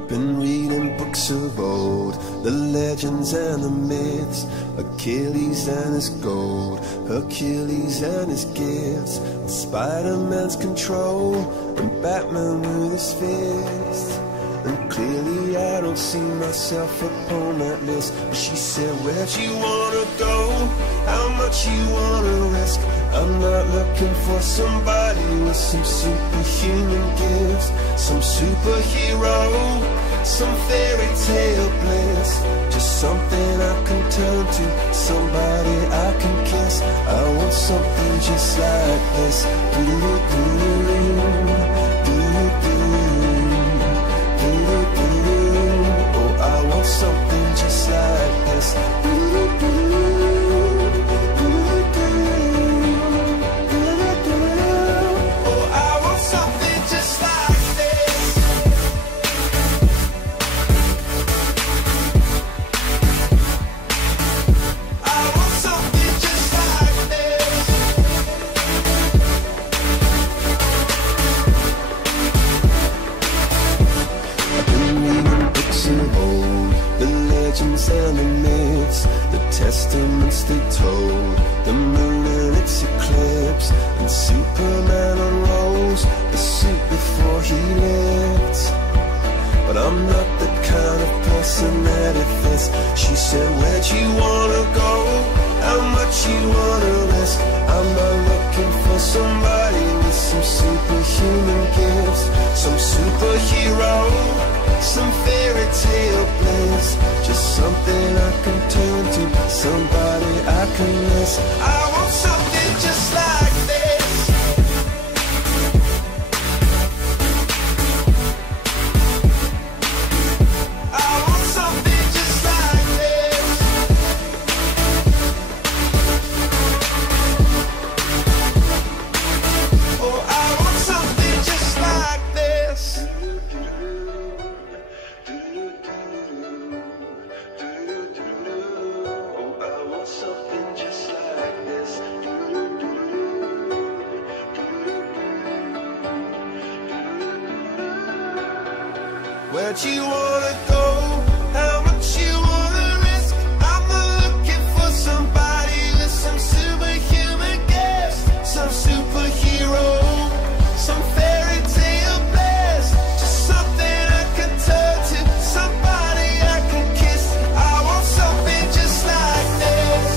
I've been reading books of old, the legends and the myths, Achilles and his gold, Hercules and his gifts, and Spider-Man's control, and Batman with his fists. And clearly I don't see myself upon that list. But she said, where'd you wanna go? How much you wanna risk? I'm not looking for somebody with some superhuman gifts, some superhero, some fairy tale bliss. Just something I can turn to, somebody I can kiss. I want something just like this. Oh, I want something just like this. And the myths, the testaments they told, the moon and its eclipse, and Superman unrolls the suit before he lived. But I'm not the kind of person that it fits. She said, where'd you wanna go? How much you wanna risk? I'm not looking for somebody with some superhuman gifts, some superhero, some fairy tale bliss. Just something I can turn to, somebody I can miss. I want something just like this. I want something just like this. Oh, I want something just like this. Where'd you wanna go? How much you wanna risk? I'm not looking for somebody with some superhuman gifts, some superhero, some fairy tale bliss. Just something I can turn to, somebody I can kiss. I want something just like this.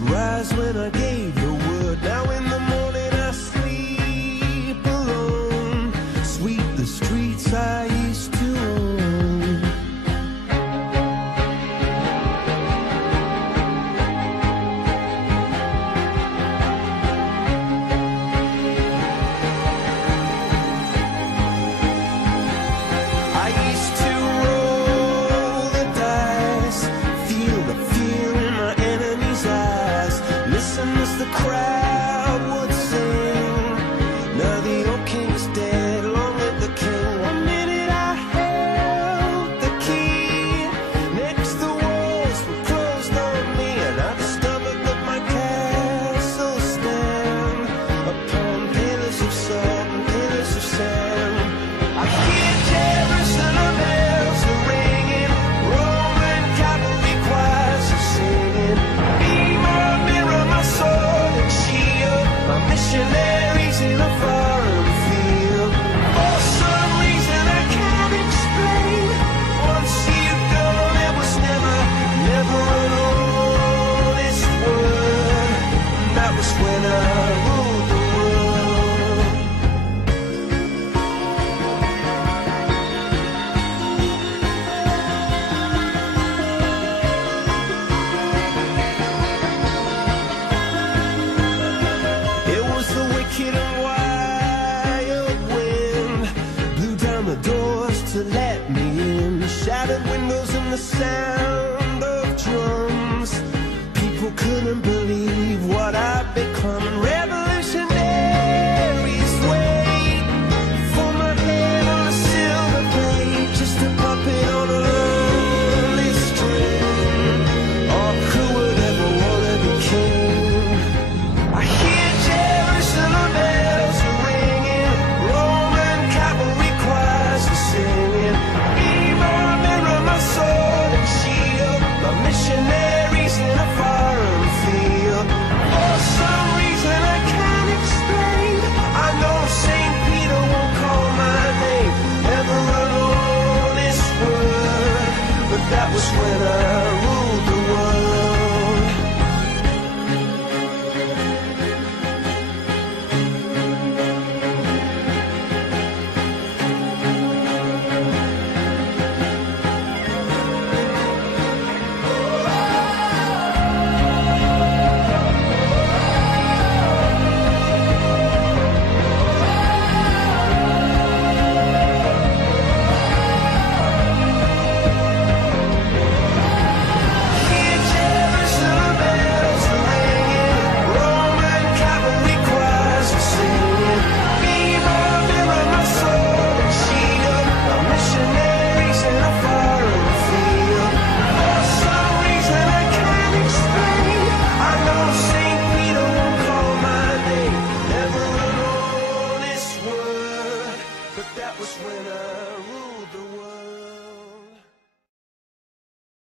Rise when I gave the word. Now in the morning I sleep alone. Sweep the streets I used to own. I used to roll the dice, feel the fear in my enemy's eyes. Listen as the crowd the sound